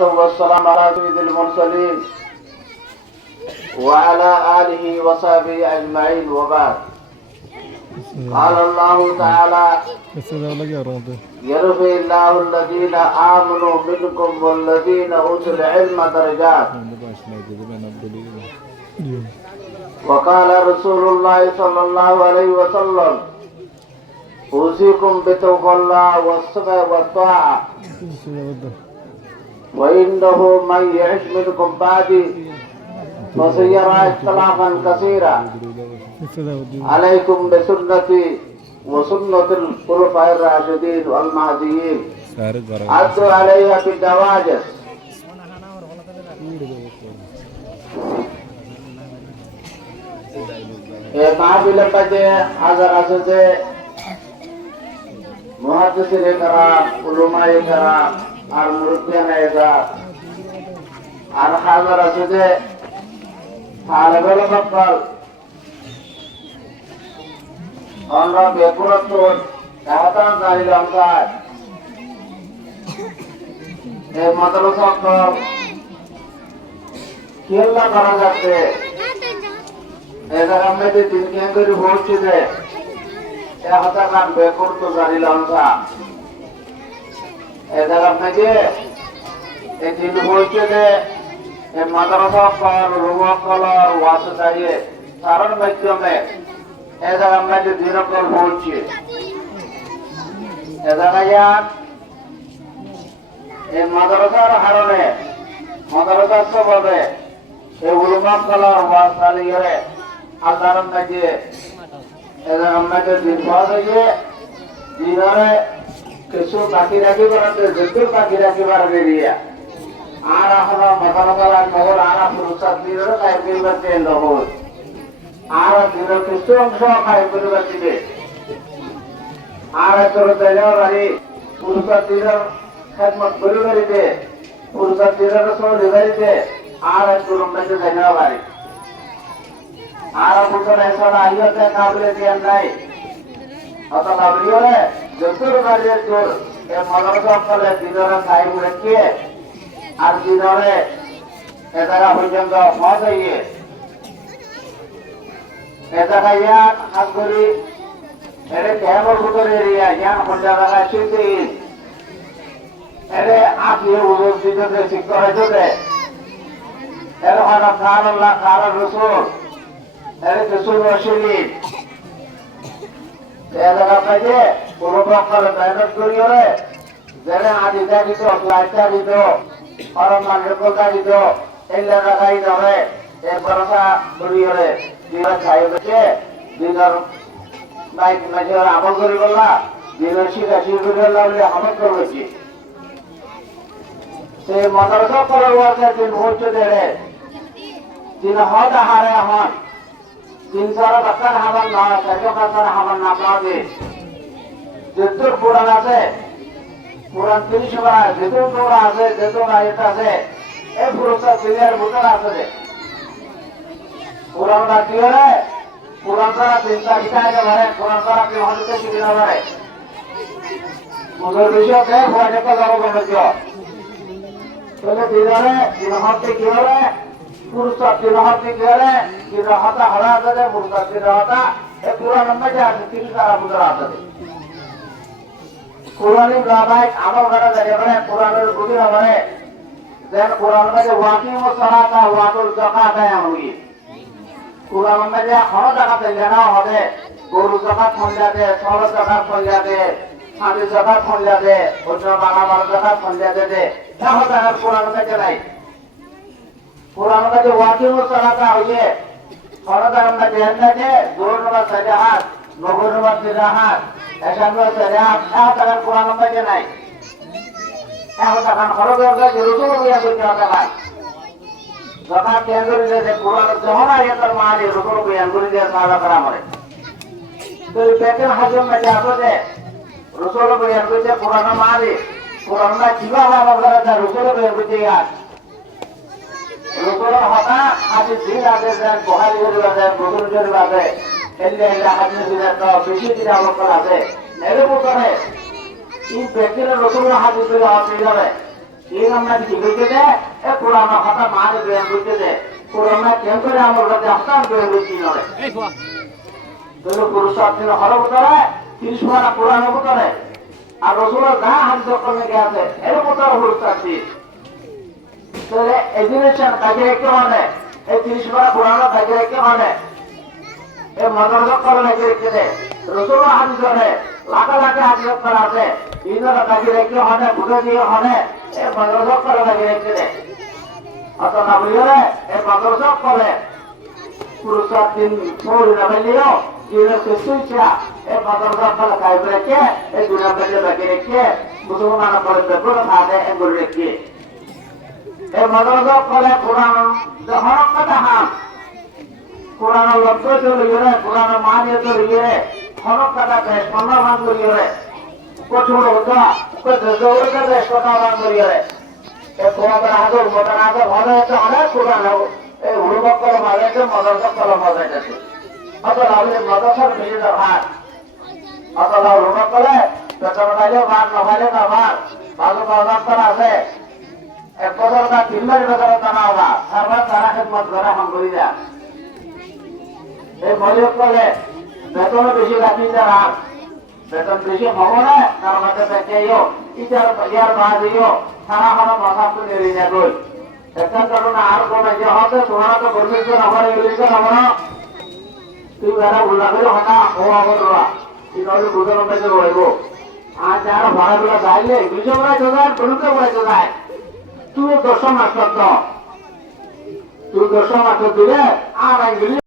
والصلاة والسلام على سيد المرسلين وعلى آله وصحبه أجمعين وبعد. قال الله تعالى: يرفع الله الذين آمنوا منكم والذين أوتوا العلم درجات. وقال رسول الله صلى الله عليه وسلم: أوصيكم بتقوى الله والصبر والطاعة، وإنه من يعش منكم بعدي فسيرى اختلافا كثيرا، عليكم بسنتي وسنة الخلفاء الراشدين والمهديين، عضوا عليها بالنواجذ. এই মাহফিলের কাছে হাজার আছে যে মুহাদ্দিসিনে কারাম, উলামায়ে কারাম আর মুরব্বিয়ানে ইজাত, আর হাজার আছে যে তালেবুল বাক্কাল আমরা বেকুরত কাহাতান জানিলাম স্যার এই মাদ্রাসা তো কেল্লা করা যাচ্ছে এদের আমরা যে দিন কেন করে বলছি যে হাতা কান বেকুরত জানিলাম স্যার এদের আপনাকে এই দিন বলছে যে এই মাদ্রাসা কল রুমা কলর ওয়াসে চাইয়ে সারণ মাধ্যমে এদের আমরা যে দিনকল বলছি এদের এই মাদ্রাসার হারণে মাদ্রাসার সবাবে এই উলমা কলর ওয়াস চালিয়ে আল্লাহর কাছে এদের আমরা যে দিন পাওয়া যায় দিনরে কিছু বাকি রাখি বাড়াতে যেটুকু বাকি রাখি বাড়াতে দিয়ে আর এখন মাদ্রাসার নহর আর পুরস্কার দিয়ে খাই পরিবার চেঞ্জ হল আর দিনের কিছু অংশ খাই পরিবার দিবে আর তোর দেওয়ার বাড়ি পুরস্কার দিয়ে খেদমত পরিবারিতে পুরস্কার দিয়ে সব বাড়িতে আর একটু লম্বাইতে দেওয়া বাড়ি আর পুরস্কার এসব আইয়তে কাবলে দিয়ে নাই অত লাভলিওরে যতর বাড়িয়ে তোর এই মাদ্রাসা কলে দিনের খাই রেখে আর দিনরে এদারা পর্যন্ত পৌঁছাইয়ে এটা খাইয়া হাত করি এরে কেমন ভিতরে এরিয়া জ্ঞান খোঁজা জায়গায় শিখতে এরে আপিয়ে উজুর দিতে শিক্ষা হয়েছে এরে হয় খান আল্লাহ খান রসুল এরে রসুল রসুলি এদারা পাইছে কোনো প্রকার মেহনত করি ওরে যেনে আদিটা দিত লাইটটা দিত orang mandekol tadi tu, ella ragai dore, berasa beriore, dia saya baca, dia baik macam apa kori bola, dia sih bola boleh amat korbanji. Se madrasa perluar saya bhoju dere, dia hada hara han, dia sara bakar haman na, saya bakar haman na pelagi, jatuh pura nase. পুরান 30 বার যেত তোরা আছে যেত আয়াত আছে এই পুরস্কার senior voter আছে পুরান রাখিয়ে পুরান সারা চিন্তা কিটাকে ধরে পুরান সারা কি হতে শিখিনা ধরে মগর বিষয়তে ভয়কে যাব বলছো তবে দিদারে দিন হতে কি হলে পুরস্কার দিন হতে কি হলে দিন হতা হরা আছে পুরস্কার দিন হতা এই পুরান নম্বরে আছে 30 সারা ভোটার আছে কোরআন রাবাইক আমল করা যায় মানে কোরআনের গভীর মানে যেন কোরআন মধ্যে ওয়াকিম ও সালাতা ওয়াতুল যাকাত আমরি কোরআন মধ্যে হর জাকাত জানা হবে গরু যাকাত ফন্দাতে সর যাকাত ফন্দাতে হাদি যাকাত ফন্দাতে অন্য বানাবার যাকাত ফন্দাতে দে না হতা কোরআন মধ্যে নাই কোরআন মধ্যে ওয়াকিম ও সালাতা হইছে হর জাকাত মধ্যে জান্নাতে গরু নামাজ সাজাহাত নগর নামাজ সাজাহাত এসানো সাজাহাত তার কোরআন মধ্যে নাই এখন তখন খরচের কাছে রসুল হইয়া করতে হবে যখন কেন্দ্র যে কোরআন যখন আয়াতের মালি রসুল বয়ান করে দিয়ে সাহাবা کرام রে তো পেটের হাজম মধ্যে আছে রসুল বয়ান করতে কোরআন মালি কোরআন না কিভাবে আমরা রসুল বয়ান করতে আর রসুল হতা হাদিস দিন আছে যে বুখারী শরীফ আছে মুসলিম শরীফ আছে এলে হাদিস দিন তো বেশি দিন আমল আছে এর উপরে এই ব্যক্তির রসুল হাদিস বলে আছে যাবে এই আমরা কি কইতে দে এ পুরানো কথা মানে বেন কইতে দে পুরানো কেন করে আমার কাছে আসান করে বলছি নয় এই বাহ তোর পুরুষ দিন হরব করে 30 মানা পুরানো করে আর রাসূলের যা হাদিস করতে গেছে এর মতো পুরুষ আছে তাহলে এজুকেশন কাজে রেখে মানে এই 30 মানা পুরানো কাজে রেখে মানে এই মদরজা করে রেখে দে রাসূলের হাদিস করে লাখা লাখা হাদিস করা আছে ইনারা কাজে রেখে মানে বুঝে দিয়ে মানে এই মদরজা করে রেখে দে অত না বলিরে এই মদরজা করে পুরুষ দিন পড়ি না বলিও জিনে সুইচা এই মদরজা করে কাজ রেখে এই দুনিয়া বেজে রেখে মুসলমান করে বেগুন খাতে এগুলো রেখে এই মদরজা করে কোরআন যখন কথা হাম কোরআন লব্ধ চলিয়ে কোরআন মানিয়ে চলিয়ে হনক কথা দেশ সম্মান করিয়ে কঠোর হতা জোরে দেশ কথা মান করিয়ে এই কোরআন হাজার মতন আছে ভালো হচ্ছে অনেক কোরআন এই হুলবক করে মাঝে মদরজা করে মাঝে গেছে অত লাভে মদরসার বেশি ভাগ অত লাভ হুলবক করে বেতন পাইলেও ভাগ না পাইলে না ভাগ ভালো মদর করা আছে এক বছর বা 3 মাস বেতন টানা হবা তারপর তারা খেদমত করে হাম করি যা এই মলিক করে বেতন বেশি রাখি যারা বেতন বেশি হবো না তার মধ্যে বেঁচেও ইয়ার বাদিও সারা হলো মাথা তুলে নিয়ে গই একটা ঘটনা আর কমে যে হবে তোমার তো পরমেশ্বর আমার ইংলিশে আমরা তুই বেড়া উল্লাহের হতা ও আমরা তুই নইলে বুঝে লম্বাইতে রইব আর যার ভাড়াগুলো যাইলে ইংলিশে বলাই চোদায় বলুকে বলাই চোদায় তুই 10 মাস দিলে আর ইংলিশ